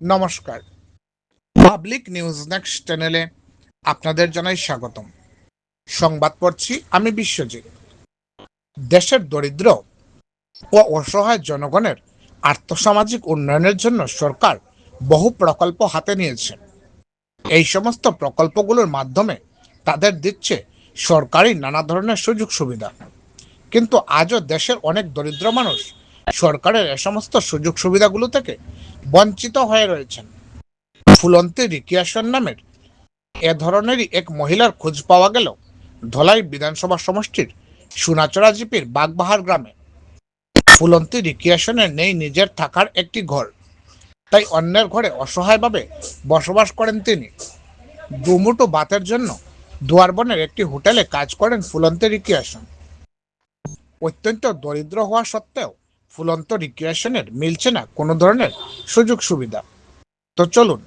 নমস্কার, public news next চ্যানেলে আপনাদের জানাই স্বাগতম। সংবাদ পড়ছি আমি বিশ্বজিৎ। দেশের দরিদ্র ও অসহায় জনগণের আর্থসামাজিক উন্নয়নের জন্য সরকার বহু প্রকল্প হাতে নিয়েছে। এই সমস্ত প্রকল্পগুলোর মাধ্যমে তাদের দিচ্ছে সরকারি নানা ধরনের সুযোগ সুবিধা, কিন্তু আজও দেশের অনেক দরিদ্র মানুষ সরকারের এ সমস্ত সুযোগ সুবিধাগুলো থেকে বঞ্চিত হয়ে রয়েছেন। ফুলন্তী রিক্রিয়েশন নামের এ ধরনেরই এক মহিলার খোঁজ পাওয়া গেল ধলাই বিধানসভা সমষ্টির সোনাচড়া জিপির বাগবাহার গ্রামে। ফুলন্তী রিক্রিয়েশনের নেই নিজের থাকার একটি ঘর, তাই অন্যের ঘরে অসহায়ভাবে বসবাস করেন তিনি। দুমুঠো ভাতের জন্য দুয়ারবনের একটি হোটেলে কাজ করেন ফুলন্তী রিক্রিয়েশন। অত্যন্ত দরিদ্র হওয়া সত্ত্বেও ফুলন্ত রিক্রিয়েশনের মিলছে না কোনো ধরনের সুযোগ সুবিধা। তো চলুন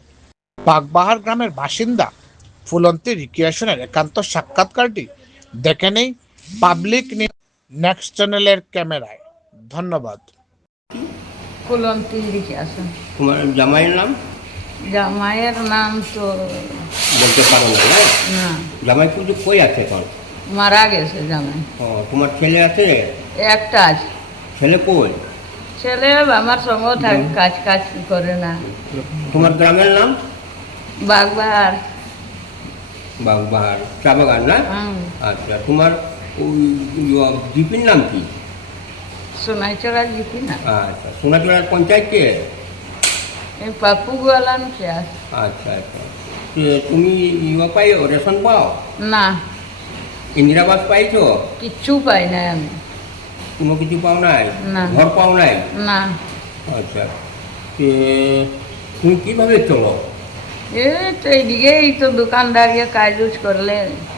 বাগবাহার গ্রামের বাসিন্দা ফুলন্তী রিক্রিয়েশনের একান্ত সাক্ষাৎকারটি দেখে নেই পাবলিক নেক্সট চ্যানেলের ক্যামেরায়। ধন্যবাদ। ফুলন্তী রিক্রিয়েশন। তোমার জামাইয়ের নাম? জামাইয়ের নাম তো বলতে পারো না? না, জামাই কিন্তু কই আছে এখন? মারা গেছে জামাই। ও, তোমার ছেলে আছে? একটা আছে। ছেলে কই? ছেলে আমার সঙ্গে থাকে, কাজ কাজ করে না। তোমার গ্রামের নাম? বাগবাহার। বাগবাহার চা বাগান না? আচ্ছা, তোমার জিপির নাম কি? সোনাইচড়া জিপি না। আচ্ছা, সোনাচড়ার পঞ্চায়েত কে? এই পাপ্পু গোয়ালান সে আছে। আচ্ছা আচ্ছা, তুমি পাইও, রেশন পাও? না, ইন্দিরাবাস পাইছো? কিচ্ছু পাই নাই আমি। কোনো কিছু পাও নাই? না। ঘর পাও নাই? না। আচ্ছা, তুমি কিভাবে চলো? এই তো এইদিকেই তো দোকানদারিয়ে কাজ উজ করলে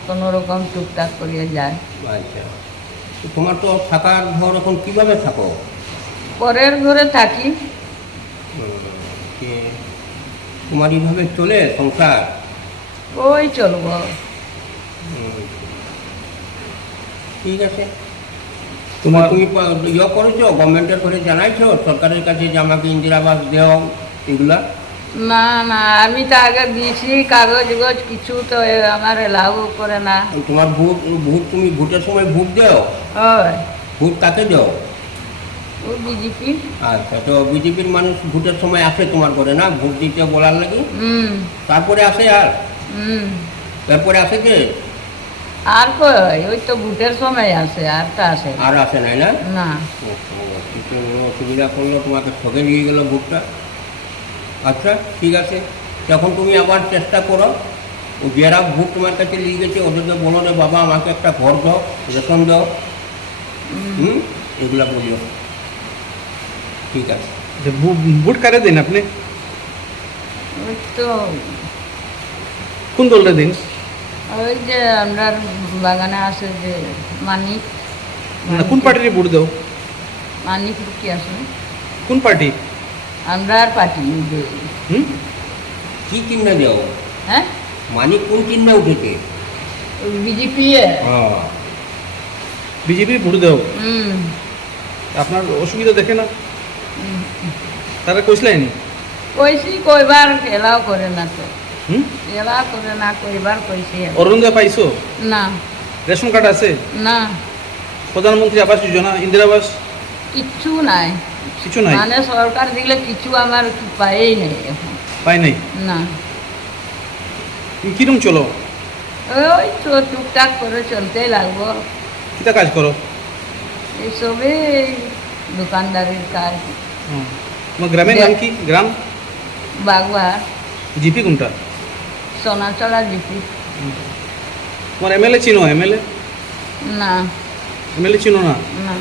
কোনো রকম টুকটাক করিয়ে যায়। আচ্ছা, তোমার তো থাকার ঘর, এখন কিভাবে থাকো? পরের ঘরে থাকি। তোমার এইভাবে চলে সংসার? ওই চলবো। ঠিক আছে, তোমার তুমি করেছো, গভর্নমেন্টের করে জানাইছো সরকারের কাছে যে আমাকে ইন্দিরাবাস দেও এগুলা? না না, আমি তো আগে দিয়েছি কাগজ গোজ, কিছু তো আমার লাভ করে না। তোমার ভোট ভোট তুমি ভোটের সময় ভোট দেও? ওই ভোট কাকে দেও? ও বিজেপি। আচ্ছা, তো বিজেপির মানুষ ভোটের সময় আসে তোমার করে না ভোট দিতে বলার লাগে? তারপরে আসে? আর তারপরে আসে কে? আর কই, ওই তো ভোটের সময় আসে, আর তো আসে আর আসে নাই না? না। অসুবিধা করলো, তোমাকে ঠকে নিয়ে গেল ভোটটা। আচ্ছা ঠিক আছে, তখন তুমি আবার চেষ্টা করো, যারা ভোট তোমার কাছে নিয়ে গেছে ওদেরকে বলো যে বাবা আমাকে একটা ঘর দাও, রেশন দাও, এগুলা বলিও। ঠিক আছে। ভোট কারে দেন আপনি? ওই তো কোন দলটা দিন? ওই যে আমরা বাগানে আসে যে মানিক। কোন পার্টির ভোট দাও? মানিক কি আসে? কোন পার্টি? আমরা আর পার্টি। কি চিহ্ন দেও? হ্যাঁ, মানে কোন চিহ্ন উঠেছে? বিজেপি। বিজেপির ভোট দাও? আপনার অসুবিধা দেখে না? তারা কইসলাইনি? কইছি কইবার এলাও করে না তো। এলাও করে না, কইবার কইছি। অরুণোদয় পাইছো? না। রেশন কার্ড আছে? না। প্রধানমন্ত্রী আবাস যোজনা, ইন্দিরাবাস? কিচ্ছু নাই। কিছু নাই? মানে সরকার দিলে কিছু আমার পাই নাই এখন। পাই নাই? না। তুমি কিরম চলো? ওই তো টুকটাক করে চলতেই লাগবো। কিতা কাজ করো? এইসবে দোকানদারির কাজ। তোমার গ্রামের নাম কি? গ্রাম? বাগবাহার। জিপি কোনটা? সোনাচড়া জিপি। তোমার এমএলএ চিনো? এমএলএ? না। এমএলএ চিনো না? না।